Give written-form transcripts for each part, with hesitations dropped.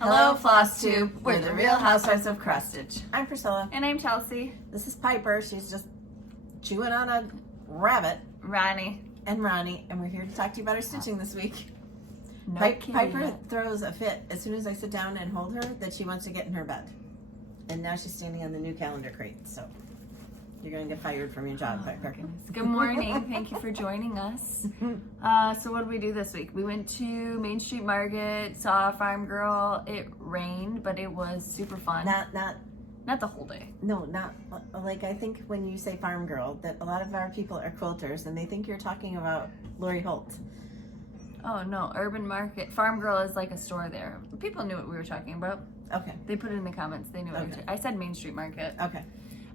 Hello, Flosstube. We're the Real Housewives of Crustage. I'm Priscilla. And I'm Chelsea. This is Piper. She's just chewing on a rabbit. Ronnie. And Ronnie. And we're here to talk to you about our stitching this week. No Piper throws a fit as soon as I sit down and hold her that she wants to get in her bed. And now she's standing on the new calendar crate. So you're going to get fired from your job, Piper. Good morning. Thank you for joining us. So what did we do this week? We went to Main Street Market, saw Farm Girl. It rained, but it was super fun. Not the whole day. No, not like I think when you say Farm Girl, that a lot of our people are quilters and they think you're talking about Lori Holt. Oh no, Urban Market. Farm Girl is like a store there. People knew what we were talking about. Okay. They put it in the comments. They knew what I said Main Street Market. Okay.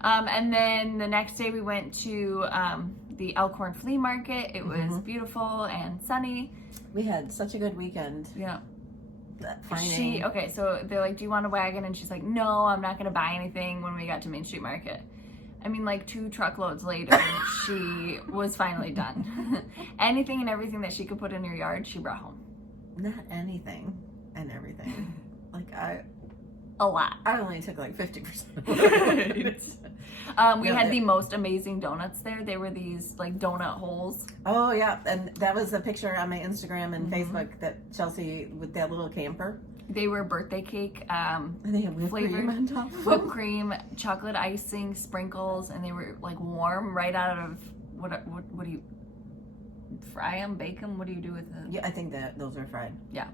And then the next day we went to the Elkhorn Flea Market. It was beautiful and sunny. We had such a good weekend. Yeah. Finding. So they're like, do you want a wagon? And she's like, no, I'm not going to buy anything when we got to Main Street Market. I mean, like 2 truckloads later, she was finally done. Anything and everything that she could put in her yard, she brought home. Not anything and everything. Like a lot. I only took like 50%. We had the most amazing donuts there. They were these like donut holes. Oh yeah, and that was a picture on my Instagram and Facebook that Chelsea with that little camper. They were birthday cake and they had whipped cream on top. Whipped cream, chocolate icing, sprinkles, and they were like warm right out of what do you fry them, bake them? What do you do with them? Yeah, I think that those are fried. Yeah.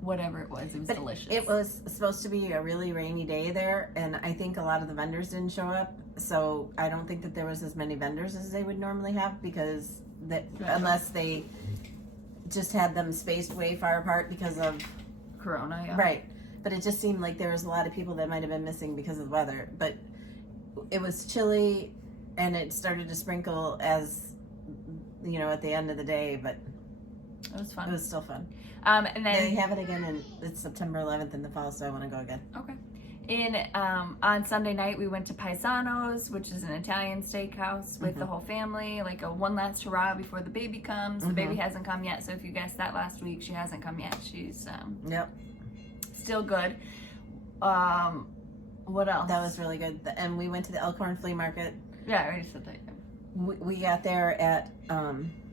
Whatever it was delicious. It was supposed to be a really rainy day there, and I think a lot of the vendors didn't show up, so I don't think that there was as many vendors as they would normally have because unless they just had them spaced way far apart because of Corona, yeah. Right. But it just seemed like there was a lot of people that might have been missing because of the weather. But it was chilly and it started to sprinkle as at the end of the day, but it was fun. It was still fun. And then they have it again, and it's September 11th in the fall, so I want to go again. Okay. On Sunday night, we went to Paisano's, which is an Italian steakhouse with the whole family, like a one last hurrah before the baby comes. The baby hasn't come yet, so if you guessed that last week, she hasn't come yet. She's still good. What else? That was really good. And we went to the Elkhorn Flea Market. Yeah, I already said that. We got there at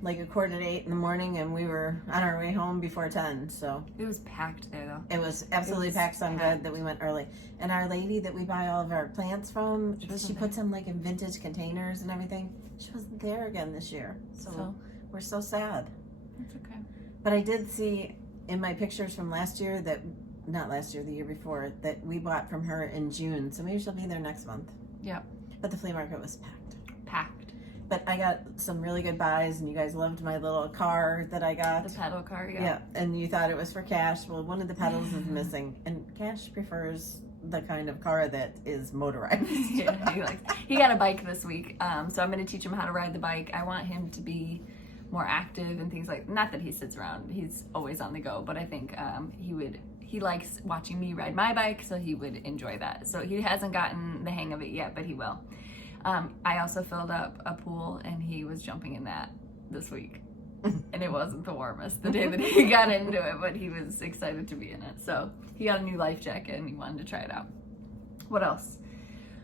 like 7:45 in the morning, and we were on our way home before 10. So it was packed there, though. It was absolutely packed. So I'm glad that we went early. And our lady that we buy all of our plants from, she puts them like in vintage containers and everything. She wasn't there again this year, so we're so sad. That's okay. But I did see in my pictures from last year not last year, the year before, that we bought from her in June. So maybe she'll be there next month. Yeah. But the flea market was packed. But I got some really good buys, and you guys loved my little car that I got. The pedal car, yeah. Yeah, and you thought it was for Cash. Well, one of the pedals is missing, and Cash prefers the kind of car that is motorized. Yeah, he got a bike this week, so I'm going to teach him how to ride the bike. I want him to be more active and things like, not that he sits around, he's always on the go, but I think he likes watching me ride my bike, so he would enjoy that. So he hasn't gotten the hang of it yet, but he will. I also filled up a pool, and he was jumping in that this week. And it wasn't the warmest the day that he got into it, but he was excited to be in it. So he got a new life jacket, and he wanted to try it out. What else?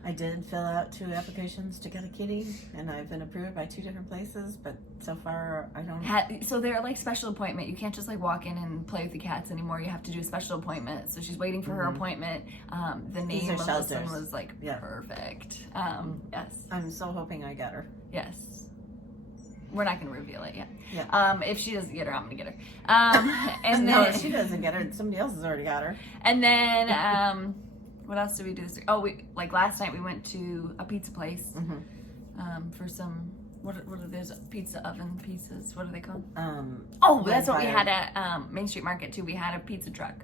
I did fill out 2 applications to get a kitty, and I've been approved by 2 different places, but so far I don't... So they're like special appointment. You can't just like walk in and play with the cats anymore. You have to do a special appointment. So she's waiting for her appointment. The name of this one was like perfect. Yes. I'm so hoping I get her. Yes. We're not going to reveal it yet. Yeah. If she doesn't get her, I'm going to get her. And no, then, if she doesn't get her, somebody else has already got her. And then... what else did we do this week? Oh, last night we went to a pizza place for some, what are those pizza oven pizzas? What are they called? That's what we had at Main Street Market too. We had a pizza truck.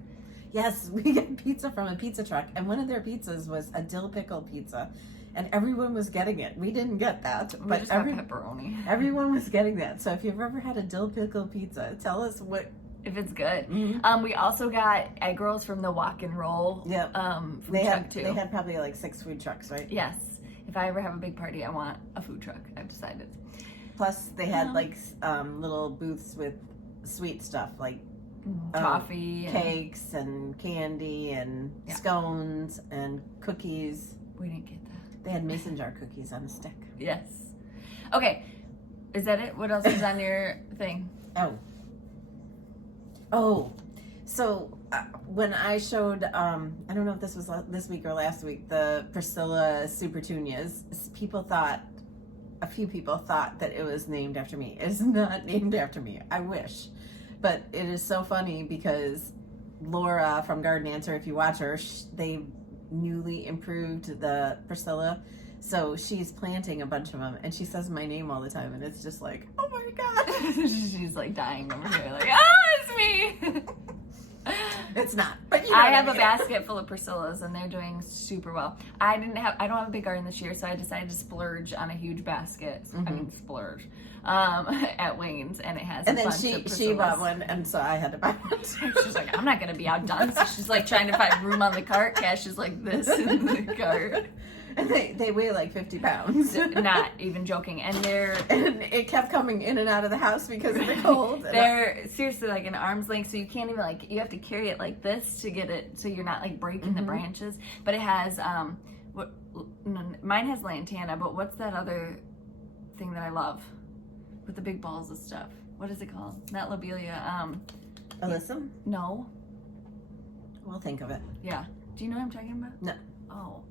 Yes, we got pizza from a pizza truck, and one of their pizzas was a dill pickle pizza, and everyone was getting it. We didn't get that, but just got pepperoni. Everyone was getting that. So if you've ever had a dill pickle pizza, tell us if it's good. We also got egg rolls from the Walk and Roll food truck too. They had probably like 6 food trucks, right? Yes. If I ever have a big party, I want a food truck. I've decided. Plus, they had like little booths with sweet stuff, like Toffee. Cakes and candy and scones and cookies. We didn't get that. They had mason jar cookies on a stick. Yes. Okay. Is that it? What else is on your thing? So when I showed, I don't know if this was this week or last week, the Priscilla Super Tunias, a few people thought that it was named after me. It's not named after me. I wish. But it is so funny because Laura from Garden Answer, if you watch her, they newly improved the Priscilla. So she's planting a bunch of them, and she says my name all the time, and it's just like, oh my God. She's like dying over here, like, it's me. It's not, but you know I have a basket full of Priscillas, and they're doing super well. I don't have a big garden this year, so I decided to splurge on a huge basket. I mean, splurge at Wayne's, and it has. And a then bunch of she bought one, and so I had to buy one. She's like, I'm not gonna be outdone. So she's like trying to find room on the cart. Cash is like this in the cart. And they weigh like 50 pounds. Not even joking. And and it kept coming in and out of the house because of the cold. They're seriously like an arm's length, so you can't even you have to carry it like this to get it so you're not like breaking the branches. But it has mine has lantana, but what's that other thing that I love with the big balls of stuff? What is it called? Not lobelia. Alyssum? No. We'll think of it. Yeah. Do you know what I'm talking about? No. Oh.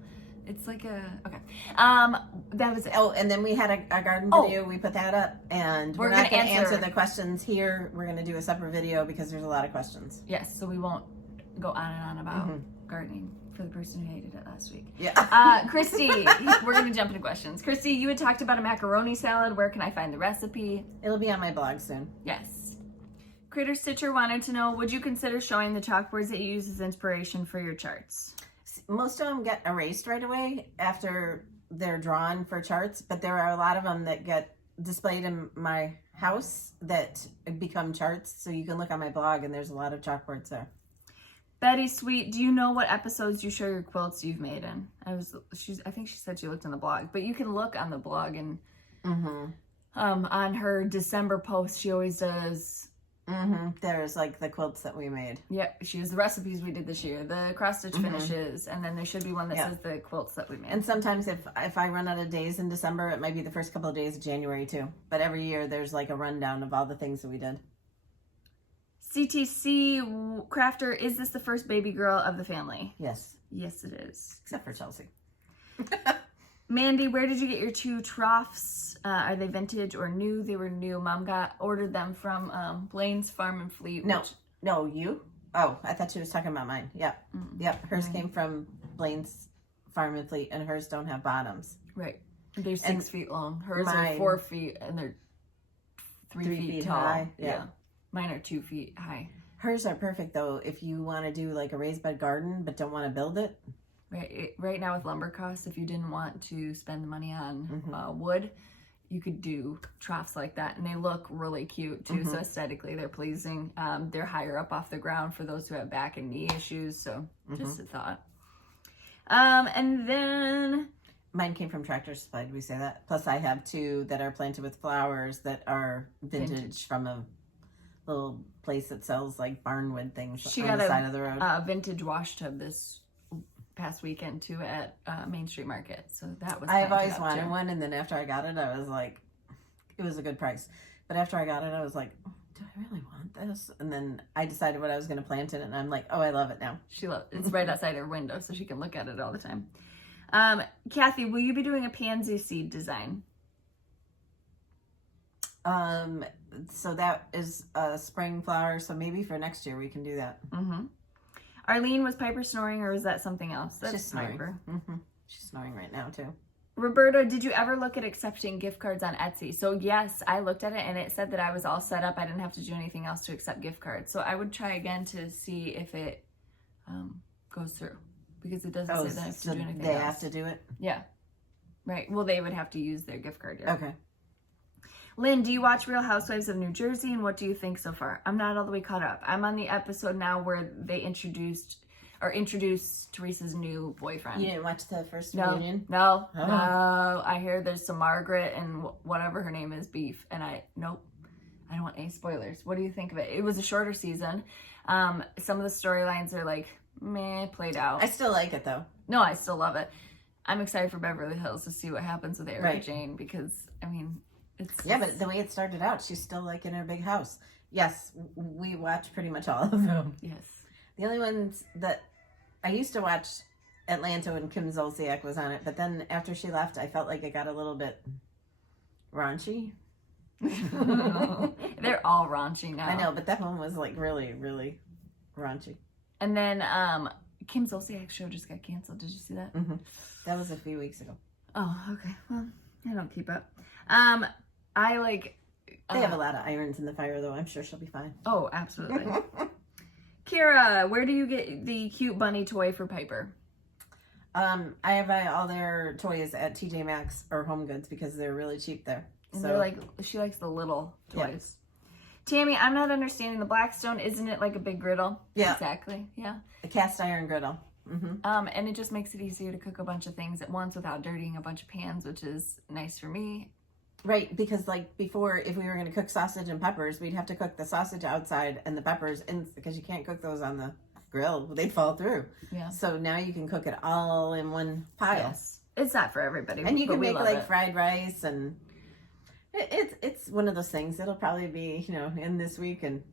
It's like okay. That was it. Oh, and then we had a garden video. We put that up, and we're not going to answer the questions here. We're going to do a separate video because there's a lot of questions. Yes, so we won't go on and on about gardening for the person who hated it last week. Yeah. Christy, we're going to jump into questions. Christy, you had talked about a macaroni salad. Where can I find the recipe? It'll be on my blog soon. Yes. Critter Stitcher wanted to know, would you consider showing the chalkboards that you use as inspiration for your charts? Most of them get erased right away after they're drawn for charts, but there are a lot of them that get displayed in my house that become charts. So you can look on my blog, and there's a lot of chalkboards there. Betty Sweet, do you know what episodes you show your quilts you've made in? I think she said she looked on the blog, but you can look on the blog and on her December post, she always does. There's like the quilts that we made. Yeah, she has the recipes we did this year, the cross stitch finishes, and then there should be one that says the quilts that we made. And sometimes if I run out of days in December, it might be the first couple of days of January too. But every year there's like a rundown of all the things that we did. CTC Crafter, is this the first baby girl of the family? Yes. Yes, it is. Except for Chelsea. Mandy, where did you get your 2 troughs? Are they vintage or new? They were new. Mom ordered them from Blaine's Farm and Fleet. No, you? Oh, I thought she was talking about mine. Yep. Yep. Hers came from Blaine's Farm and Fleet, and hers don't have bottoms. Right. They're 6 feet long. Hers are 4 feet, and they're 3 feet tall. High. Yeah. Mine are 2 feet high. Hers are perfect, though, if you want to do like a raised bed garden but don't want to build it. Right now with lumber costs, if you didn't want to spend the money on wood, you could do troughs like that, and they look really cute too. So aesthetically, they're pleasing. They're higher up off the ground for those who have back and knee issues. So just a thought. And then mine came from Tractor Supply. Did we say that? Plus, I have 2 that are planted with flowers that are vintage. From a little place that sells like barnwood things on the side of the road. Vintage wash tub this past weekend too at Main Street Market, so that was I've always wanted one, and then after I got it, I was like, it was a good price, but after I got it, I was like, do I really want this? And then I decided what I was going to plant in it, and I'm like, oh, I love it now. She loves it. It's right outside her window, so she can look at it all the time. Kathy, will you be doing a pansy seed design? So that is a spring flower, so maybe for next year we can do that. Arlene, was Piper snoring, or was that something else? That's She's snoring. Piper. She's snoring right now too. Roberta, did you ever look at accepting gift cards on Etsy? So yes, I looked at it, and it said that I was all set up. I didn't have to do anything else to accept gift cards. So I would try again to see if it goes through, because it doesn't say that I have to do anything they else. have to do it? Yeah. Right. Well, they would have to use their gift card. Yeah. Okay. Lynn, do you watch Real Housewives of New Jersey, and what do you think so far? I'm not all the way caught up. I'm on the episode now where they introduced Teresa's new boyfriend. You didn't watch the first reunion? No. I hear there's some Margaret and whatever her name is, beef, and nope. I don't want any spoilers. What do you think of it? It was a shorter season. Some of the storylines are like, meh, played out. I still like it though. No, I still love it. I'm excited for Beverly Hills to see what happens with Erica Right. Jane because, I mean, it's... Yeah, but the way it started out, she's still like in her big house. Yes, we watch pretty much all of them. Yes. The only ones that I used to watch, Atlanta when Kim Zolciak was on it, but then after she left, I felt like it got a little bit raunchy. They're all raunchy now. I know, but that one was like really, really raunchy. And then Kim Zolciak's show just got canceled. Did you see that? Mm-hmm. That was a few weeks ago. Oh, okay. Well, I don't keep up. I like... They have a lot of irons in the fire, though. I'm sure she'll be fine. Oh, absolutely. Kira, where do you get the cute bunny toy for Piper? I buy all their toys at TJ Maxx or Home Goods because they're really cheap there. And So they're like, she likes the little toys. Yeah. Tammy, I'm not understanding the Blackstone. Isn't it like a big griddle? Yeah. Exactly. Yeah. a cast iron griddle. Mm-hmm. And it just makes it easier to cook a bunch of things at once without dirtying a bunch of pans, which is nice for me. Right, because like before, if we were going to cook sausage and peppers, we'd have to cook the sausage outside and the peppers in, because you can't cook those on the grill. They'd fall through. Yeah. So now you can cook it all in one pile. Yes. It's not for everybody. And you but can we make love like it. fried rice, and it's one of those things. It'll probably be, in this week and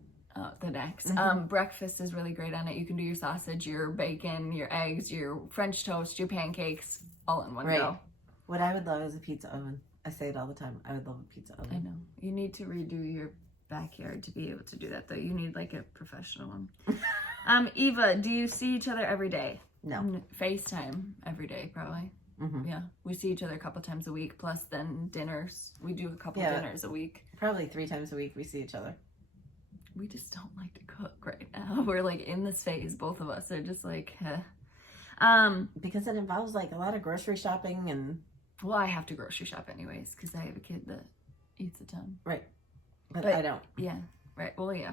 the next. Mm-hmm. Breakfast is really great on it. You can do your sausage, your bacon, your eggs, your French toast, your pancakes, all in one Right. go. What I would love is a pizza oven. I say it all the time. I would love a pizza oven. I know. You need to redo your backyard to be able to do that, though. You need like a professional one. Eva, do you see each other every day? No. FaceTime every day, probably. Mm-hmm. Yeah. We see each other a couple times a week, plus then dinners. We do a couple Yeah. dinners a week. Probably 3 times a week we see each other. We just don't like to cook right now. We're like in this phase, both of us are just like, Because it involves like a lot of grocery shopping and... Well, I have to grocery shop anyways because I have a kid that eats a ton. Right. But But- I don't. Yeah, right. Well, yeah.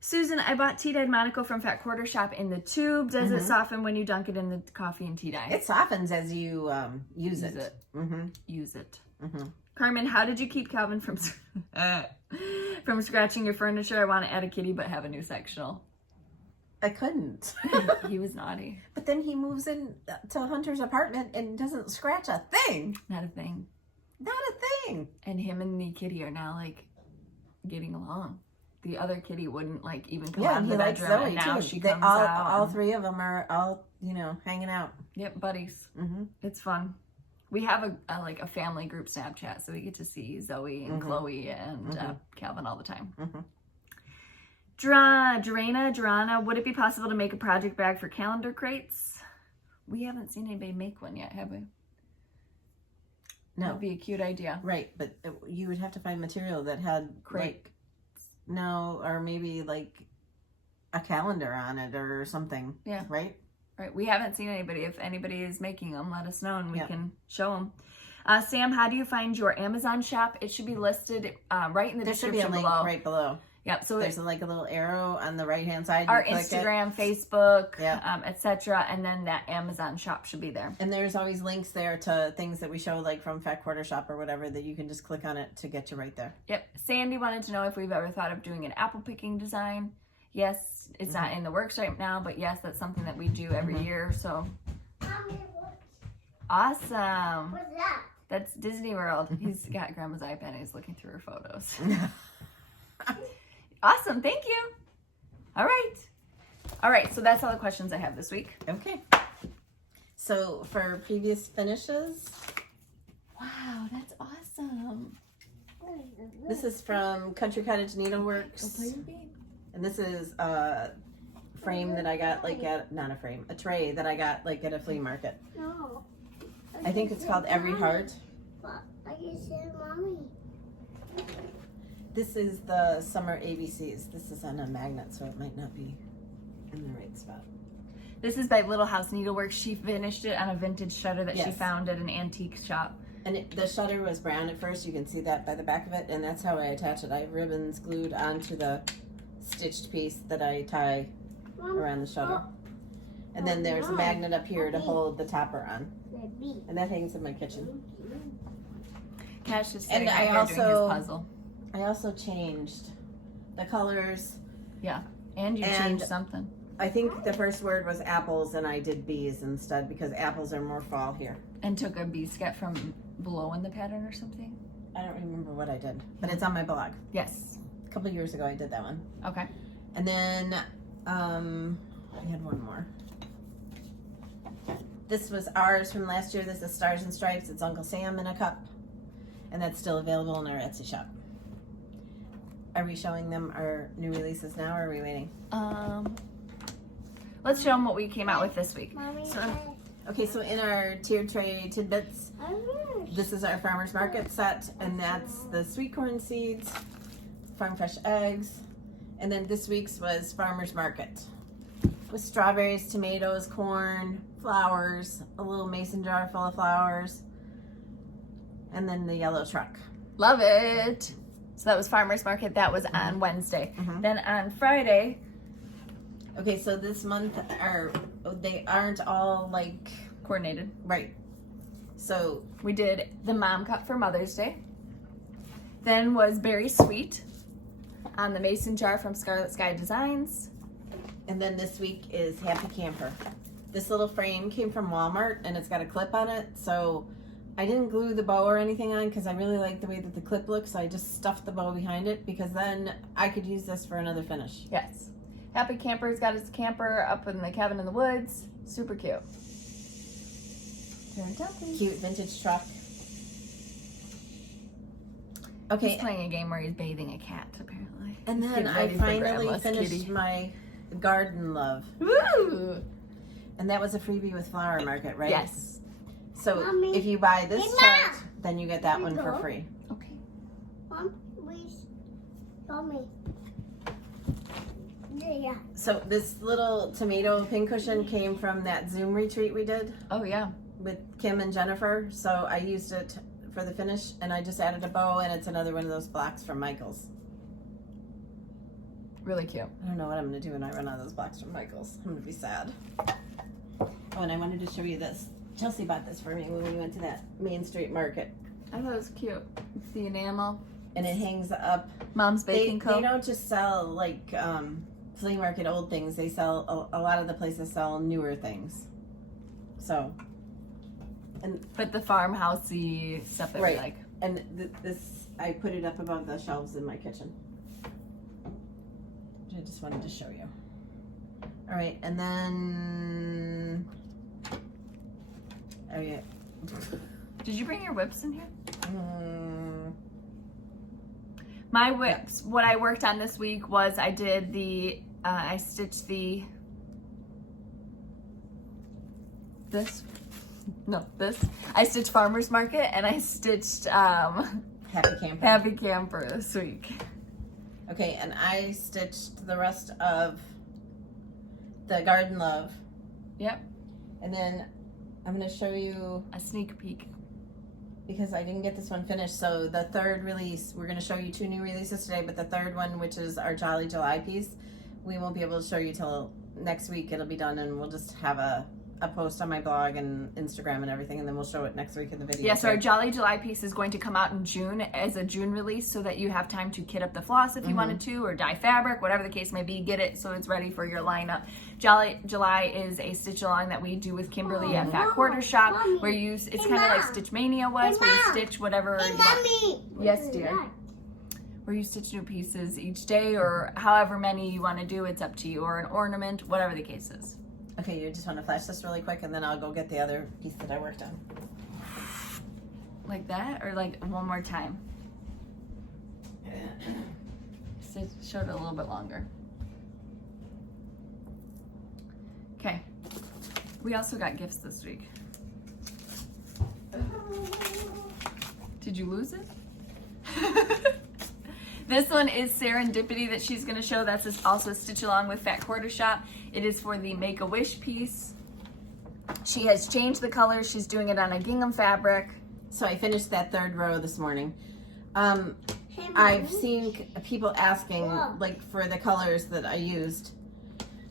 Susan, I bought tea-dyed Monaco from Fat Quarter Shop in the tube. Does it soften when you dunk it in the coffee and tea dye? It softens as you use it. Mm-hmm. Use it. Mm-hmm. Carmen, how did you keep Calvin from scratching your furniture? I want to add a kitty but have a new sectional. I couldn't. He was naughty. But then he moves in to Hunter's apartment and doesn't scratch a thing. Not a thing. Not a thing. And him and the kitty are now like getting along. The other kitty wouldn't like even come out of and the he likes bedroom, Zoe and now too. she They comes all, out. all and- 3 of them are all, hanging out. Yep, buddies. Mm-hmm. It's fun. We have a family group Snapchat, so we get to see Zoe and Chloe and Calvin all the time. Mm-hmm. Durana, would it be possible to make a project bag for calendar crates? We haven't seen anybody make one yet, have we? No. That'd be a cute idea. Right, but you would have to find material that had Crate. or maybe like a calendar on it or something. Yeah. Right? Right. We haven't seen anybody. If anybody is making them, let us know and we Yeah. can show them. Sam, how do you find your Amazon shop? It should be listed right in the There should be a description link below. right below. Yep. So There's like a little arrow on the right hand side. our You click it. Instagram, Facebook, Yeah. etc., and then that Amazon shop should be there. And there's always links there to things that we show, like from Fat Quarter Shop or whatever, that you can just click on it to get you right there. Yep. Sandy wanted to know if we've ever thought of doing an apple picking design. Yes, it's not in the works right now, but yes, that's something that we do every year. So Mommy, what? awesome. What's that? That's Disney World. He's got Grandma's iPad and he's looking through her photos. Awesome. Thank you. All right. So that's all the questions I have this week. Okay. So for previous finishes, Wow, that's awesome. this is from Country Cottage Needleworks. And this is a frame that I got a tray that I got like at a flea market. No. I think it's called Every Heart. But I just said mommy. This is the Summer ABCs. This is on a magnet, so it might not be in the right spot. This is by Little House Needleworks. She finished it on a vintage shutter that she Yes. found at an antique shop. And the shutter was brown at first. You can see that by the back of it, and that's how I attach it. I have ribbons glued onto the stitched piece that I tie around the shutter. And then there's a magnet up here to hold the topper on. And that hangs in my kitchen. Cash is And sitting I right here doing also- his puzzle. I also changed the colors. And you And- changed something. I think the first word was apples and I did bees instead because apples are more fall here. And took a biscuit from below in the pattern or something? I don't remember what I did, but it's on my blog. Yes. A couple of years ago I did that one. Okay. And then I had one more. This was ours from last year. This is Stars and Stripes. It's Uncle Sam in a cup. And that's still available in our Etsy shop. Are we showing them our new releases now or are we waiting? Let's show them what we came out with this week. Mommy So- said, Okay, so in our tiered tray tidbits, I wish. this is our farmer's market set, and that's the sweet corn seeds, farm fresh eggs, and then this week's was farmer's market with strawberries, tomatoes, corn, flowers, a little mason jar full of flowers, and then the yellow truck. Love it. So that was Farmer's Market. That was on Wednesday. Mhm. Then on Friday, Okay, so this month they aren't all like coordinated. right. So We did the mom cup for Mother's Day. Then was Berry Sweet on the mason jar from Scarlet Sky Designs. and then this week is Happy Camper. This little frame came from Walmart and it's got a clip on it. So I didn't glue the bow or anything on because I really like the way that the clip looks. So I just stuffed the bow behind it because then I could use this for another finish. Yes. Happy Camper's got his camper up in the cabin in the woods. Super cute. Turn it down, please. Cute vintage truck. He's Okay, playing a game where he's bathing a cat, apparently. and He's then getting I ready for finally Grandma's finished kitty. my garden love. Woo! And that was a freebie with Flower Market, right? Yes. So Mommy. if you buy this Hey, chart, Mom. then you get that Here one you for go. free. Okay. Mom, please. Show me. Yeah. So this little tomato pincushion came from that Zoom retreat we did Oh, yeah. with Kim and Jennifer. So I used it for the finish and I just added a bow and it's another one of those blocks from Michael's. Really cute. I don't know what I'm going to do when I run out of those blocks from Michael's. I'm going to be sad. Oh, and I wanted to show you this. Chelsea bought this for me when we went to that Main Street market. I thought it was cute. It's the enamel. And it hangs up. Mom's They Baking Co. don't just sell like flea market old things. They sell, a lot of the places sell newer things. So, But the farmhousey stuff that Right. we like. and this, I put it up above the shelves in my kitchen. I just wanted to show you. All right, and then, oh yeah. Did you bring your whips in here? Mm, My whips, what I worked on this week was I did I stitched this. I stitched Farmer's Market and I stitched Happy Camper. Happy Camper this week. Okay, and I stitched the rest of the Garden Love. Yep. And then I'm going to show you, A sneak peek. because I didn't get this one finished, so the third release, we're going to show you 2 new releases today, but the third one, which is our Jolly July piece, we won't be able to show you till next week. It'll be done, and we'll just have a post on my blog and Instagram and everything, and then we'll show it next week in the video. Yeah, so our Jolly July piece is going to come out in June as a June release so that you have time to kit up the floss if you wanted to, or dye fabric, whatever the case may be, get it so it's ready for your lineup. Jolly July is a stitch along that we do with Kimberly at Fat Quarter Shop, Mommy. where you it's Hey, kind of like Mom. Stitch Mania was, Hey, where you Mom. stitch whatever Hey, you want. Mommy. Yes, What is dear. that? Where you stitch new pieces each day, or however many you want to do, it's up to you, or an ornament, whatever the case is. Okay, you just want to flash this really quick, and then I'll go get the other piece that I worked on. Like that, or like one more time? Show it a little bit longer. Okay. We also got gifts this week. Did you lose it? This one is Serendipity that she's going to show. That's also a stitch along with Fat Quarter Shop. It is for the Make-A-Wish piece. She has changed the color. She's doing it on a gingham fabric. So I finished that third row this morning. Hey, I've Mommy. seen people asking, Whoa. like, for the colors that I used.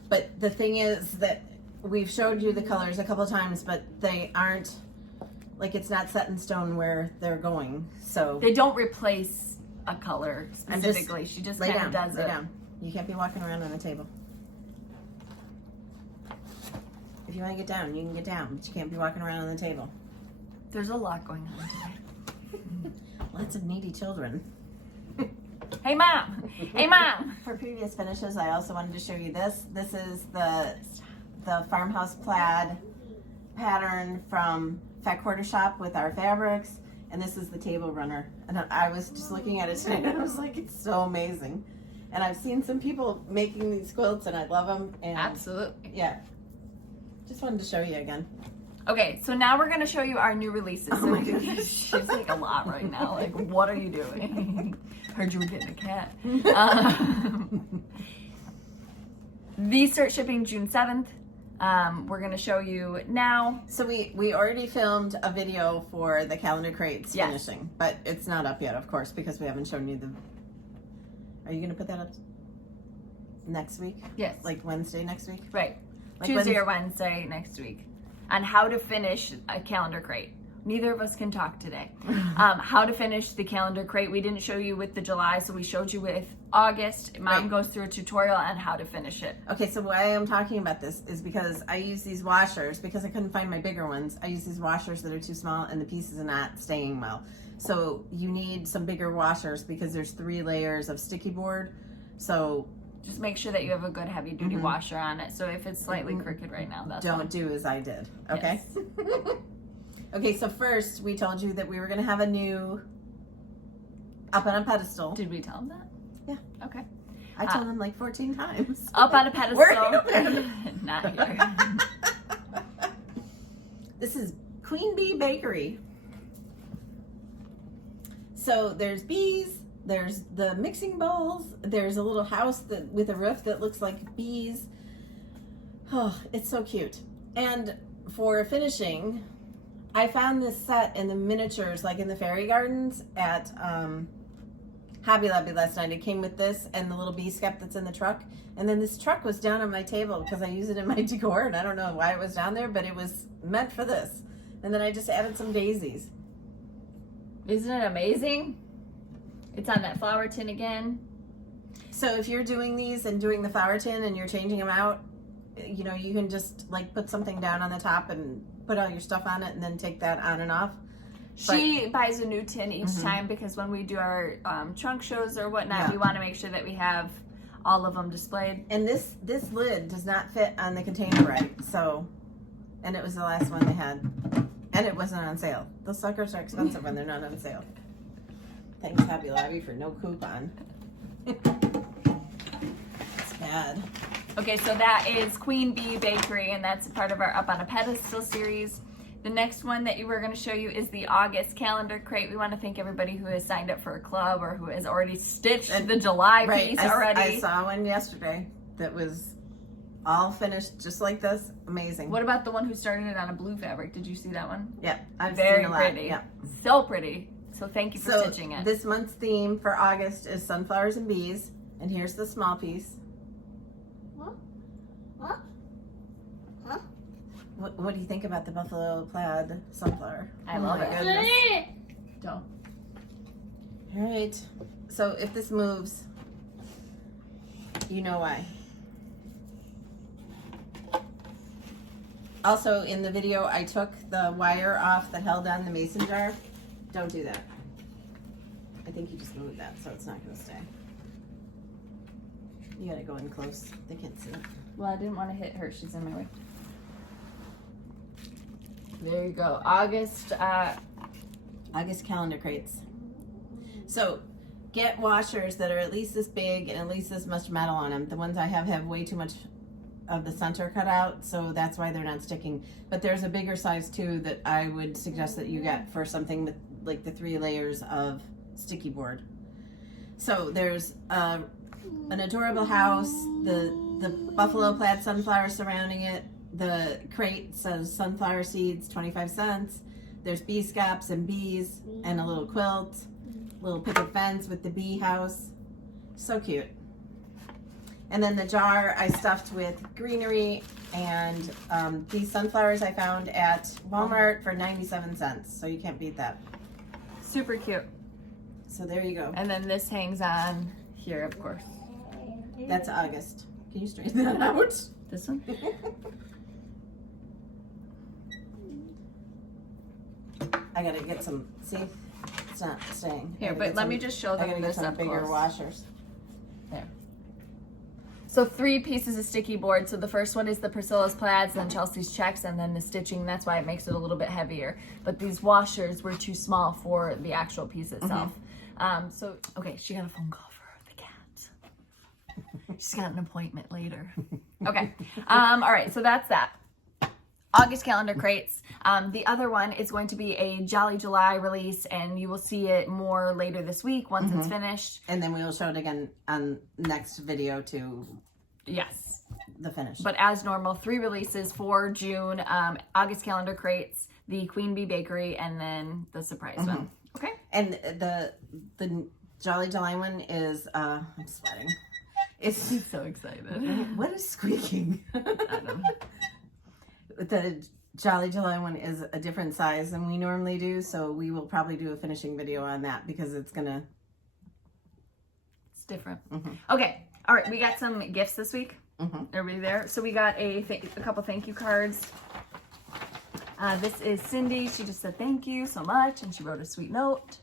But the thing is that we've showed you the colors a couple times, but they aren't, like, it's not set in stone where they're going. So, They don't replace a color I'm just- specifically. She just Lay kind of down. does Lay it. down. You can't be walking around on the table. If you want to get down, you can get down, but you can't be walking around on the table. There's a lot going on today. Lots of needy children. Hey mom! Hey mom! For previous finishes, I also wanted to show you this. This is the farmhouse plaid pattern from Fat Quarter Shop with our fabrics, and this is the table runner. And I was just looking at it today, and I was like, it's so amazing. And I've seen some people making these quilts, and I love them. And Absolutely. yeah, just wanted to show you again. Okay, so now we're gonna show you our new releases. Oh my So goodness. she's like a lot right now. Like, what are you doing? Heard you were getting a cat. These start shipping June 7th. We're gonna show you now. So we already filmed a video for the calendar crates Yes. finishing, but it's not up yet, of course, because we haven't shown you the. Are you gonna put that up next week? Yes. Like Wednesday next week? Right. Like Tuesday when- or Wednesday next week. On how to finish a calendar crate. Neither of us can talk today. How to finish the calendar crate. We didn't show you with the July, so we showed you with August. Mom Right. goes through a tutorial on how to finish it. Okay, so why I'm talking about this is because I use these washers because I couldn't find my bigger ones. I use these washers that are too small and the pieces are not staying well. So you need some bigger washers because there's 3 layers of sticky board. So Just make sure that you have a good heavy duty washer on it. So if it's slightly crooked right now, that's don't all. do as I did, okay? Yes. Okay, so first we told you that we were gonna have a new up on a pedestal. Did we tell them that? Yeah. Okay. I told them like 14 times. Up on a pedestal. Where- Not here. This is Queen Bee Bakery. So there's bees, there's the mixing bowls, there's a little house with a roof that looks like bees. Oh, it's so cute. And for finishing, I found this set in the miniatures, like in the fairy gardens at Hobby Lobby last night. It came with this and the little bee skep that's in the truck. And then this truck was down on my table because I use it in my decor, and I don't know why it was down there, but it was meant for this. And then I just added some daisies. Isn't it amazing? It's on that flower tin again. So if you're doing these and doing the flower tin and you're changing them out, you know, you can just like put something down on the top and put all your stuff on it and then take that on and off. She buys a new tin each time because when we do our trunk shows or whatnot, Yeah. we want to make sure that we have all of them displayed. And this lid does not fit on the container right, so, and it was the last one they had. And it wasn't on sale. Those suckers are expensive when they're not on sale. Thanks Hobby Lobby for no coupon. It's bad. Okay, so that is Queen Bee Bakery, and that's part of our Up on a Pedestal series. The next one that we're going to show you is the August calendar crate. We want to thank everybody who has signed up for a club or who has already stitched the July piece already. I saw one yesterday that was all finished just like this. Amazing. What about the one who started it on a blue fabric? Did you see that one? Yeah, I've Very seen a lot. pretty. Yeah. So pretty. So thank you for So stitching it. this month's theme for August is sunflowers and bees, and here's the small piece. What? What do you think about the buffalo plaid sunflower? I love my it. goodness. Don't. All right. So if this moves, you know why. Also, in the video, I took the wire off that held on the mason jar. Don't do that. I think you just moved that, so it's not going to stay. You gotta go in close. They can't see it. Well, I didn't want to hit her. She's in my way. There you go. August. August calendar crates. So get washers that are at least this big and at least this much metal on them. The ones I have way too much of the center cut out, so that's why they're not sticking. But there's a bigger size too that I would suggest that you get for something with like the 3 layers of sticky board. So there's an adorable house, the buffalo plaid sunflower surrounding it. The crate says sunflower seeds, 25 cents. There's bee scaps and bees and a little quilt, little picket fence with the bee house. So cute. And then the jar I stuffed with greenery and these sunflowers I found at Walmart for 97 cents. So you can't beat that. Super cute. So there you go. And then this hangs on here, of course. That's August. Can you straighten that out? This one? I gotta get some, see? It's not staying. Here, but let me just show I them gotta get this some up bigger close. washers. There. So 3 pieces of sticky board. So the first one is the Priscilla's plaids, then Chelsea's checks, and then the stitching. That's why it makes it a little bit heavier. But these washers were too small for the actual piece itself. So, okay, she got a phone call for the cat. She's got an appointment later. Okay. All right, so that's that. August calendar crates. The other one is going to be a Jolly July release, and you will see it more later this week once it's finished. And then we will show it again on next video to Yes. the finish. But as normal, 3 releases for June. August calendar crates, the Queen Bee Bakery, and then the surprise one. Okay. And the Jolly July one is I'm sweating. It's She's so excited. what is squeaking? I don't know. The Jolly July one is a different size than we normally do, so we will probably do a finishing video on that because it's gonna. It's different. Okay. All right. We got some gifts this week. Everybody there? So we got a couple thank you cards. This is Cindy. She just said thank you so much, and she wrote a sweet note.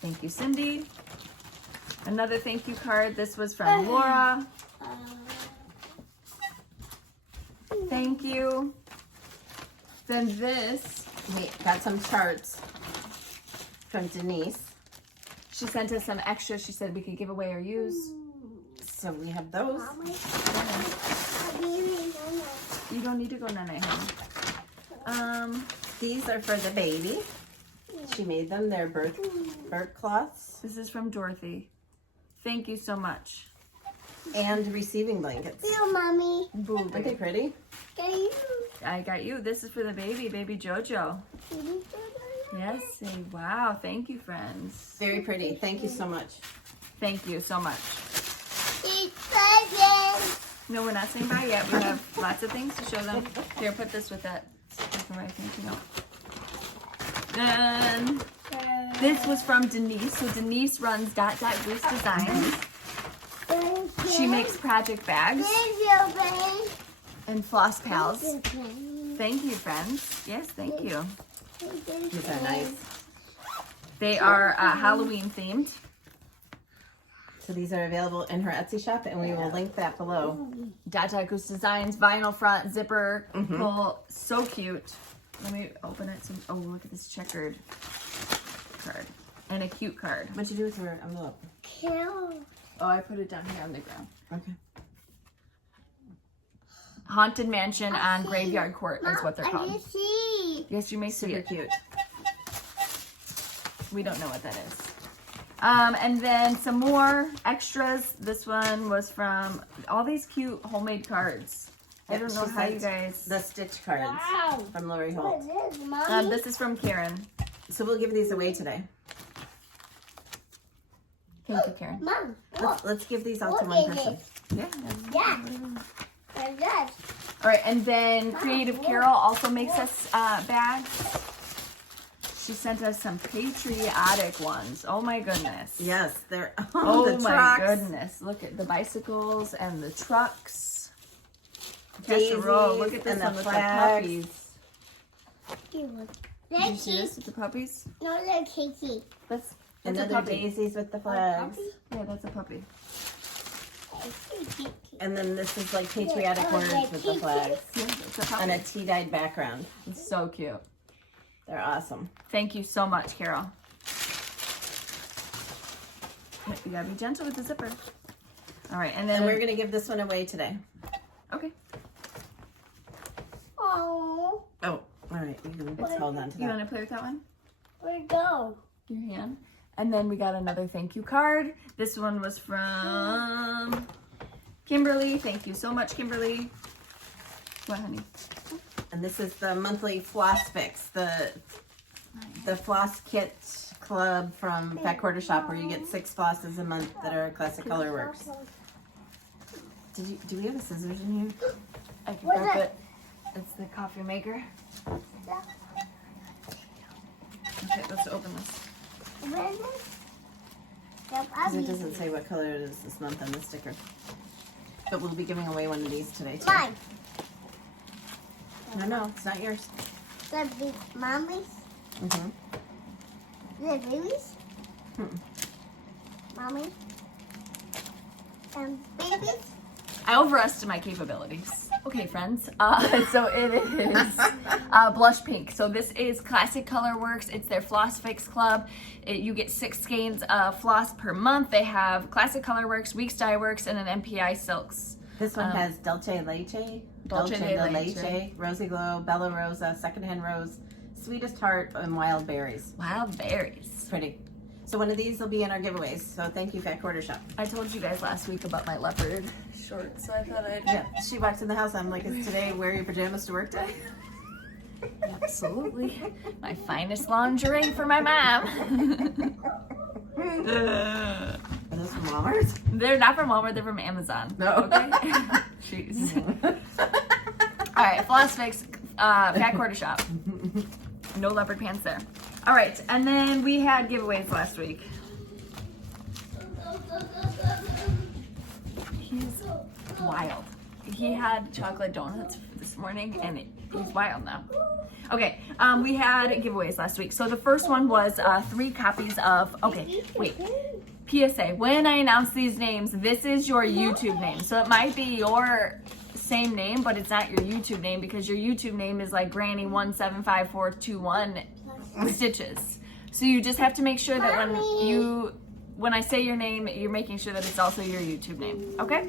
Thank you, Cindy. Another thank you card. This was from Laura. Thank you. Then this, We got some charts from Denise, she sent us some extra. She said we could give away or use. so we have those. You don't need to go nana, honey. These are for the baby. She made them. They're birth cloths This is from Dorothy. Thank you so much. and receiving blankets. Feel, mommy. Boo, Aren't they baby. pretty? Can you? I got you. This is for the baby Jojo. Yes. Say wow. Thank you, friends. Very pretty. Thank you so much. Thank you so much. It's presents. No, we're not saying bye yet. We have lots of things to show them. Here, put this with that. So I can write thank you note. Then this was from Denise. So Denise runs Goose Designs. She makes project bags and floss pals. Thank you, friends. Yes, thank you. These are nice. They are Halloween themed. So these are available in her Etsy shop, and we will link that below. Goose Designs, vinyl front, zipper pull. So cute. Let me open it. Oh, look at this checkered card. And a cute card. What'd you do with your envelope? Kill. Oh, I put it down here on the ground. Okay. Haunted Mansion on Graveyard Court is what they're I called. didn't see. Yes, you may see Super it. cute. We don't know what that is. And then some more extras. This one was from all these cute homemade cards. I Yep, don't know she how you sent guys. The stitch cards Wow. from Lori What Holt. is this, mommy? This is from Karen. So we'll give these away today. Thank you, Karen. Mom, look. Let's give these out to What one is person. it? Yeah. Yeah. What's this? All right, and then Creative Carol also makes us bags. She sent us some patriotic ones. Oh my goodness. Yes, they're Oh the my trucks. goodness. Look at the bicycles and the trucks. Daisies Casserole. Look at this and the one with flags. the puppies. Did you see this with the puppies? No, they're cakey. That's a Another puppy. daisies with the flags. Yeah, that's a puppy. And then this is like patriotic words with the flags. Yeah, it's a puppy. On a tea-dyed background. It's so cute. They're awesome. Thank you so much, Carol. You gotta be gentle with the zipper. All right, and then And we're going to give this one away today. okay. Oh, Oh, all right. You can just hold on to You that. want to play with that one? where'd it go? Your hand. And then we got another thank you card. This one was from Kimberly. Thank you so much, Kimberly. What, honey? And this is the monthly floss fix, the floss kit club from Fat Quarter Shop, where you get 6 flosses a month that are Classic Color Works. Do we have a scissors in here? I can What's grab that? it. It's the coffee maker. Okay, let's open this. What is this? Because it doesn't say what color it is this month on the sticker. But we'll be giving away one of these today too. Mine. No, it's not yours. The big mommies. Mm-hmm. The babies. Mommy. Babies. I overestimate my capabilities. Okay, friends. So it is blush pink. So this is Classic Colorworks. It's their Floss Fix Club. You get 6 skeins of floss per month. They have Classic Colorworks, Weeks Dye Works, and an MPI Silks. This one has Dolce Leche, Dolce de Leche, Rosy Glow, Bella Rosa, Secondhand Rose, Sweetest Heart, and Wild Berries. Wild berries. Pretty. So one of these will be in our giveaways. So thank you, Fat Quarter Shop. I told you guys last week about my leopard shorts, so I thought I'd... Yeah, she walks in the house. I'm like, is today wear your pajamas to work day? Absolutely. My finest lingerie for my mom. Are those from Walmart? They're not from Walmart, they're from Amazon. No. Okay? Jeez. All right, Floss Fix, Fat Quarter Shop. No leopard pants there. All right, and then we had giveaways last week. He's wild. He had chocolate donuts this morning, and he's wild now. Okay, we had giveaways last week. So the first one was 3 copies of, okay, wait. PSA, when I announce these names, this is your YouTube name. So it might be your same name, but it's not your YouTube name because your YouTube name is like Granny175421 Stitches. So you just have to make sure that when I say your name, you're making sure that it's also your YouTube name, okay?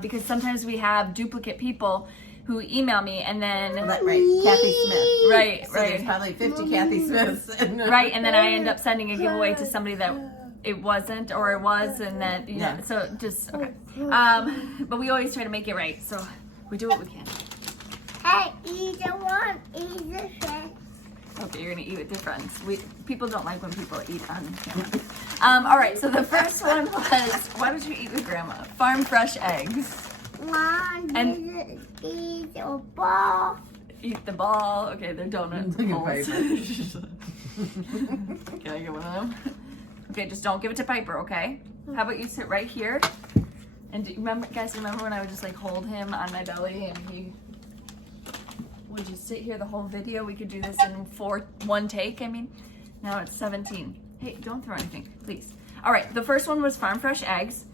Because sometimes we have duplicate people who email me and then... Right, Kathy Smith. Right, So right. there's probably 50 Kathy Smiths. Right, and then I end up sending a giveaway to somebody that it wasn't or it was, and then, you know, Yeah. so just, okay. But we always try to make it right, so we do what we can. Hey, either one, either friend. Okay, you're gonna eat with your friends. People don't like when people eat on camera. All right, so the first one was, why don't you eat with Grandma? Farm fresh eggs. Mom, And- eat a ball. Eat the ball. Okay, they're donut Look at holes. Piper. Can I get one of them? Okay, just don't give it to Piper, okay? How about you sit right here? And do you remember, guys, remember when I would just like hold him on my belly and he would just sit here the whole video? We could do this in one take, I mean. Now it's 17. Hey, don't throw anything, please. All right, the first one was Farm Fresh Eggs.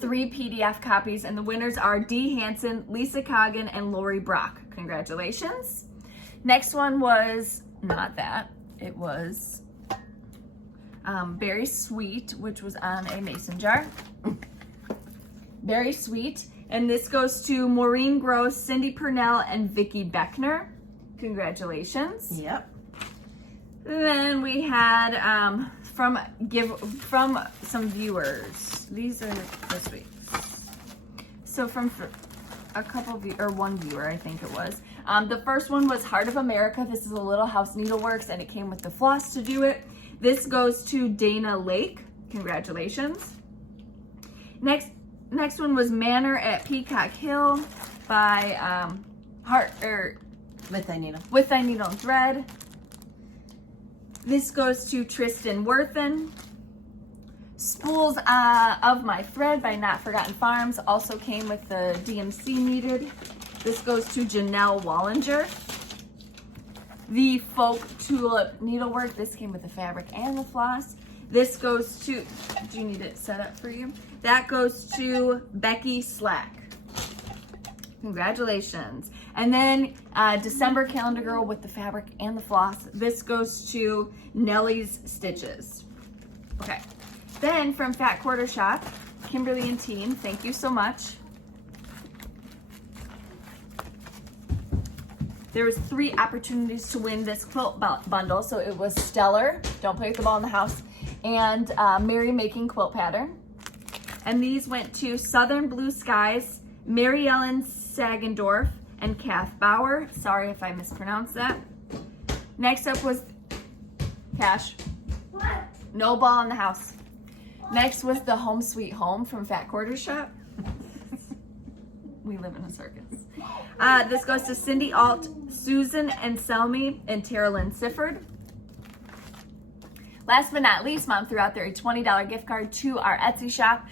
3 PDF copies, and the winners are Dee Hansen, Lisa Coggin, and Lori Brock. Congratulations. Next one was not that. It was Berry Sweet, which was on a mason jar. Berry Sweet. And this goes to Maureen Gross, Cindy Purnell, and Vicki Beckner. Congratulations. Yep. Then we had from some viewers. These are this week. So from a couple or one viewer, I think it was. The first one was Heart of America. This is a Little House Needleworks, and it came with the floss to do it. This goes to Dana Lake. Congratulations. Next one was Manor at Peacock Hill by With Thy Needle. With Thy Needle and Thread. This goes to Tristan Worthen. Spools of My Thread by Not Forgotten Farms also came with the DMC needed. This goes to Janelle Wallinger. The Folk Tulip Needlework. This came with the fabric and the floss. This goes to, do you need it set up for you? That goes to Becky Slack. Congratulations. And then December Calendar Girl with the fabric and the floss. This goes to Nellie's Stitches. Okay. Then from Fat Quarter Shop, Kimberly and Teen, thank you so much. There was 3 opportunities to win this quilt bundle. So it was Stellar, don't play with the ball in the house, and Mary Making Quilt Pattern. And these went to Southern Blue Skies, Mary Ellen Sagendorf, and Kath Bauer. Sorry if I mispronounced that. Next up was Cash. What? No ball in the house. Next was the Home Sweet Home from Fat Quarter Shop. We live in a circus. This goes to Cindy Alt, Susan and Selmy, and Tara Lynn Sifford. last but not least, Mom threw out there a $20 gift card to our Etsy shop.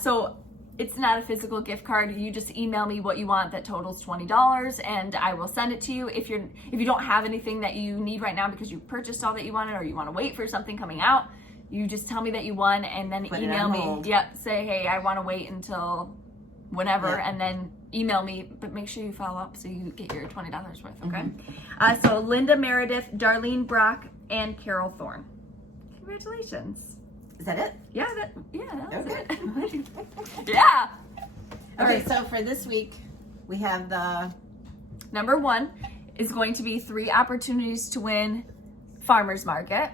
So it's not a physical gift card. You just email me what you want that totals $20 and I will send it to you. If you don't have anything that you need right now because you purchased all that you wanted or you want to wait for something coming out, you just tell me that you won and then email me. Yep, say, hey, I want to wait until whenever, and then email me, but make sure you follow up so you get your $20 worth, okay? So Linda Meredith, Darlene Brock, and Carol Thorne. Congratulations. Is that it? Yeah, that was Okay. it. Yeah. Okay, so for this week, we have the... Number 1 is going to be 3 opportunities to win Farmer's Market.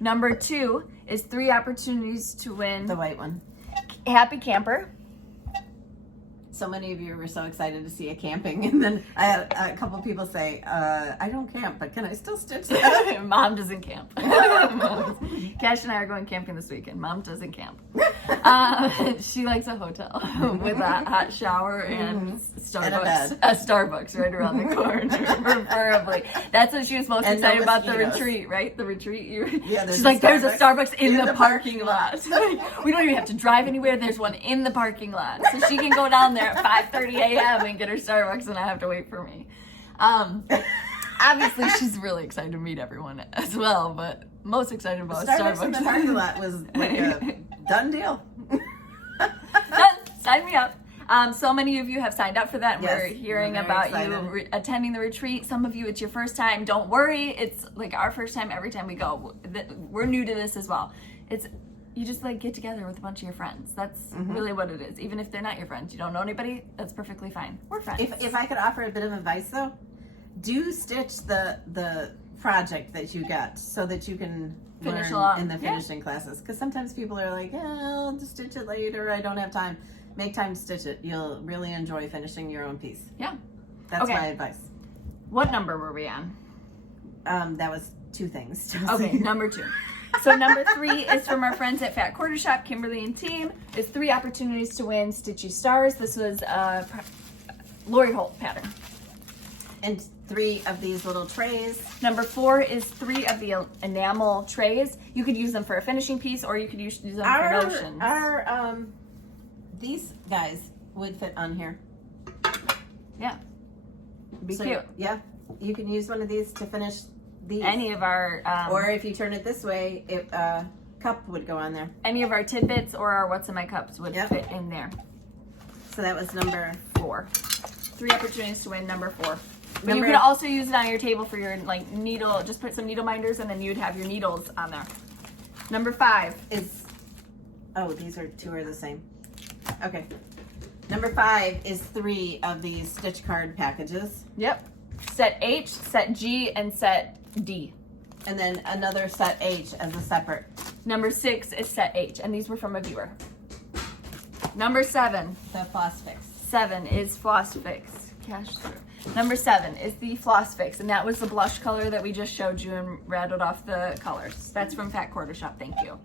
Number 2 is 3 opportunities to win The white one. Happy Camper. So many of you were so excited to see a camping, and then I had a couple people say, I don't camp, but can I still stitch that? Mom doesn't camp. Cash and I are going camping this weekend. Mom doesn't camp. She likes a hotel with a hot shower and Starbucks. And a bed. A Starbucks right around the corner, preferably. That's what she was most And no excited about, the mosquitoes. retreat, right? The retreat. there's She's a like, there's a Starbucks Starbucks in the parking lot. We don't even have to drive anywhere. There's one in the parking lot. So she can go down there at 5:30 a.m. and get her Starbucks and not have to wait for me. Obviously, she's really excited to meet everyone as well, but most excited about Starbucks in the parking lot was like a done deal. Done. Sign me up. So many of you have signed up for that. Yes, We're hearing we're very about excited. you attending the retreat. Some of you, it's your first time. Don't worry. It's like our first time every time we go. We're new to this as well. You just like get together with a bunch of your friends. That's really what it is. Even if they're not your friends, you don't know anybody, that's perfectly fine. We're friends. If I could offer a bit of advice though, do stitch the project that you got so that you can Finish learn along. in the finishing classes. Because sometimes people are like, I'll just stitch it later. I don't have time. Make time to stitch it. You'll really enjoy finishing your own piece. Yeah. That's Okay. my advice. What number were we on? That was 2 things. Okay, number 2. So number 3 is from our friends at Fat Quarter Shop, Kimberly and team. It's 3 opportunities to win Stitchy Stars. This was Lori Holt pattern. And 3 of these little trays. Number 4 is 3 of the enamel trays. You could use them for a finishing piece, or you could use them for notions. These guys would fit on here. Yeah, be So, cute. Yeah, you can use one of these to finish these. Any of our Or if you turn it this way, cup would go on there. any of our tidbits or our what's in my cups would Yep. fit in there. So that was number 4. 3 opportunities to win. Number 4. But you Number- could also use it on your table for your like needle. Just put some needle minders, and then you'd have your needles on there. Number 5. is. Oh, these 2 are the same. Okay. Number 5 is 3 of these stitch card packages, Yep. Set H, set G, and set D. and then another set H as a separate. Number 6 is set H, and these were from a viewer. Number 7. The Floss Fix. 7 is Floss Fix. Cash through. Number 7 is the Floss Fix, and that was the blush color that we just showed you and rattled off the colors. That's from Fat Quarter Shop. Thank you.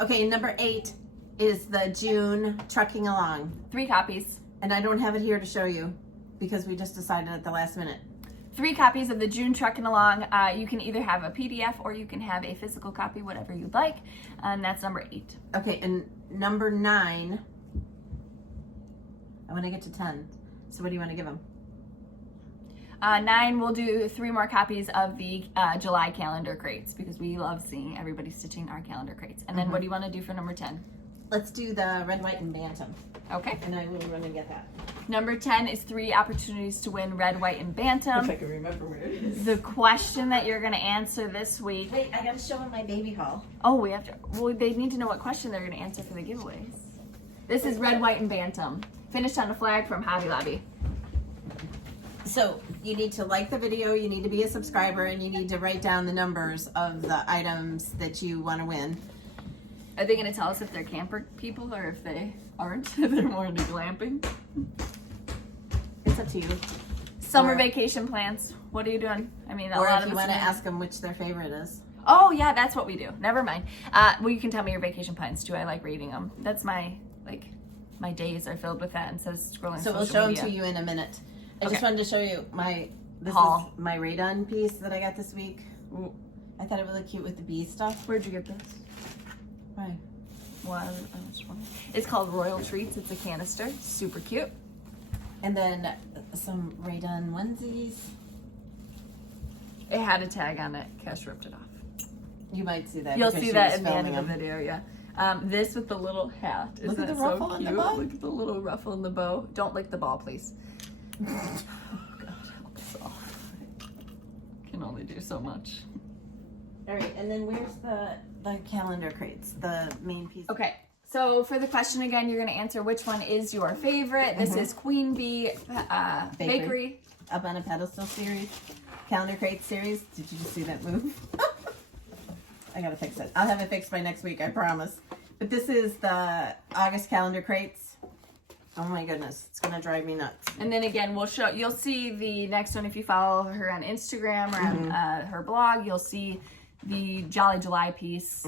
Okay, number 8 is the June Trucking Along. 3 copies. And I don't have it here to show you because we just decided at the last minute. 3 copies of the June Trucking Along. You can either have a PDF or you can have a physical copy, whatever you'd like. And that's number 8. Okay, and number 9, I want to get to 10. So what do you want to give them? 9, we'll do 3 more copies of the July calendar crates because we love seeing everybody stitching our calendar crates. And then what do you want to do for number 10? Let's do the red, white, and Bantam. Okay. And I will run and get that. Number 10 is 3 opportunities to win red, white, and Bantam. If I can remember where it is. The question that you're going to answer this week. Wait, I gotta show them my baby haul. Oh, we have to. Well, they need to know what question they're going to answer for the giveaways. This is red, white, and Bantam. Finished on a flag from Hobby Lobby. So you need to like the video, you need to be a subscriber, and you need to write down the numbers of the items that you want to win. Are they going to tell us if they're camper people or if they aren't? If they're more into glamping? It's up to you. Summer Or- vacation plans. What are you doing? I mean, a Or lot if of you us want to are- ask them which their favorite is. Oh, yeah, that's what we do. Never mind. Well, you can tell me your vacation plans too. I like reading them. That's my days are filled with that instead of scrolling So we'll social show media. them to you in a minute. I Okay. just wanted to show you this Haul. is my Radon piece that I got this week. I thought it would look cute with the bee stuff. Where'd you get this? Why? Well, I was wondering. It's called Royal Treats. It's a canister. Super cute. And then some Raydon onesies. It had a tag on it. Cash ripped it off. You might see that. You'll because see she that was in the end of the filming video, yeah. This with the little hat. Isn't Look at that the ruffle so in the cute? bow. Look at the little ruffle in the bow. Don't lick the ball, please. Oh, God, help us all. Can only do so much. All right, and then where's the calendar crates, the main piece? Okay, so for the question again, you're going to answer which one is your favorite. This is Queen Bee Bakery. Up on a Pedestal series, calendar crate series. Did you just see that move? I gotta fix it. I'll have it fixed by next week, I promise. But this is the August calendar crates. Oh my goodness, it's gonna drive me nuts. And then again, you'll see the next one if you follow her on Instagram or on her blog. You'll see the Jolly July piece.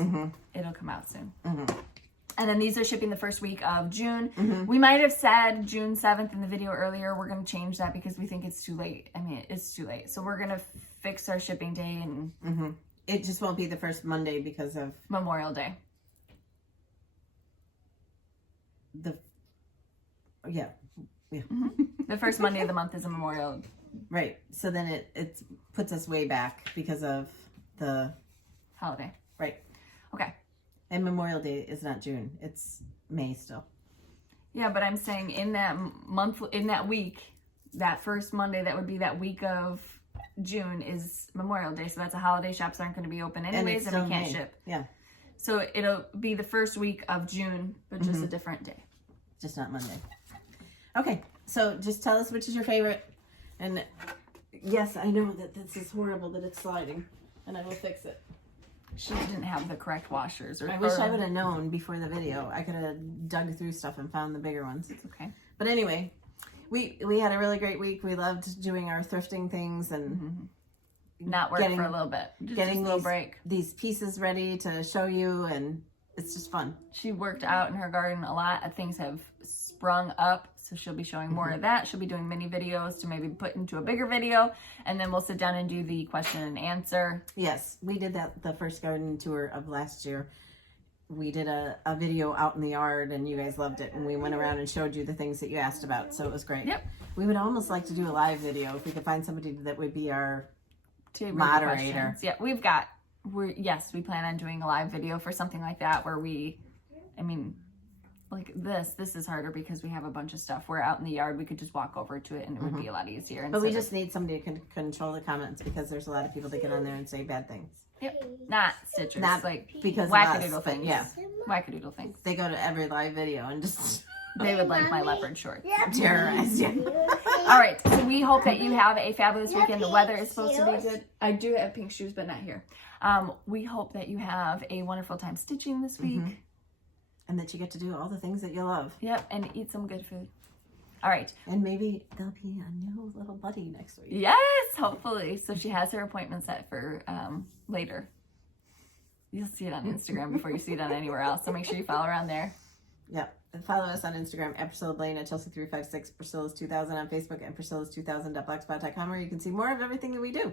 It'll come out soon. And then these are shipping the first week of June. We might have said June 7th in the video earlier. We're going to change that because we think it's too late. I mean, it's too late. So we're going to fix our shipping day and It just won't be the first Monday because of Memorial Day. the The first Monday of the month is a Memorial. right. So then it puts us way back because of the Holiday. right. Okay. And Memorial Day is not June; it's May still. Yeah, but I'm saying in that month, in that week, that first Monday, that would be that week of June is Memorial Day. So that's a holiday. Shops aren't going to be open anyways, and we can't ship. Yeah, So it'll be the first week of June, but just a different day. just not Monday. Okay, so just tell us which is your favorite. And yes, I know that this is horrible that it's sliding, and I will fix it. She didn't have the correct washers. I wish I would have known before the video. I could have dug through stuff and found the bigger ones. Okay. But anyway, we had a really great week. We loved doing our thrifting things and Not work for a little bit. Just a little break. These pieces ready to show you, and it's just fun. She worked out in her garden a lot. Things have sprung up, so she'll be showing more of that. She'll be doing mini videos to maybe put into a bigger video, and then we'll sit down and do the question and answer. Yes, we did that the first garden tour of last year. We did a video out in the yard, and you guys loved it, and we went around and showed you the things that you asked about, so it was great. Yep. We would almost like to do a live video if we could find somebody that would be our To read the moderator. questions. Yeah, we plan on doing a live video for something like that where like this is harder because we have a bunch of stuff. We're out in the yard, we could just walk over to it and it would be a lot easier. But we just need somebody who can control the comments because there's a lot of people that get on there and say bad things. Yep. Not stitchers. Not like because of wackadoodle us, things. yeah. Wackadoodle things. They go to every live video and just They would like my leopard shorts. terrorize you. All right. So we hope that you have a fabulous weekend. The weather is supposed to be good. I do have pink shoes, but not here. We hope that you have a wonderful time stitching this week. And that you get to do all the things that you love. Yep. And eat some good food. All right. And maybe there'll be a new little buddy next week. Yes, hopefully. So she has her appointment set for later. You'll see it on Instagram before you see it on anywhere else. So make sure you follow her on there. Yep. And follow us on Instagram at Priscilla Blaine, at Chelsea356, Priscilla's 2000 on Facebook, and Priscilla's2000.blogspot.com, where you can see more of everything that we do.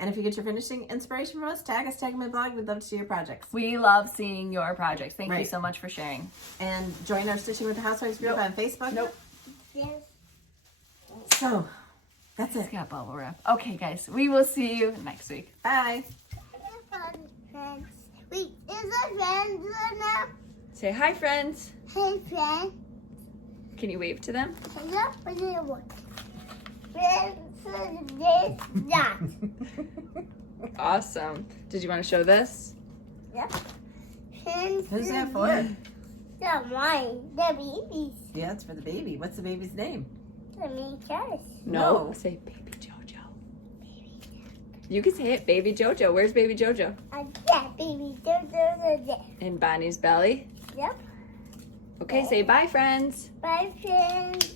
And if you get your finishing inspiration from us, tag my blog. We'd love to see your projects. We love seeing your projects. Thank you so much for sharing. And join our Stitching with the Housewives group on Facebook. So, that's it. It's got bubble wrap. Okay, guys. We will see you next week. Bye. Wait, is our friends now? Say hi, friends. Hey, friend. Can you wave to them? Hello, what do you want? Friends, this, that. Awesome. Did you want to show this? Yep. Friends, Who's that for? not mine. The babies. Yeah, it's for the baby. What's the baby's name? The main choice. No. Say Baby Jojo. You can say it. Baby Jojo. Where's Baby Jojo? Yeah, baby. There. In Bonnie's belly. Yep. Okay, say bye, friends. Bye, friends.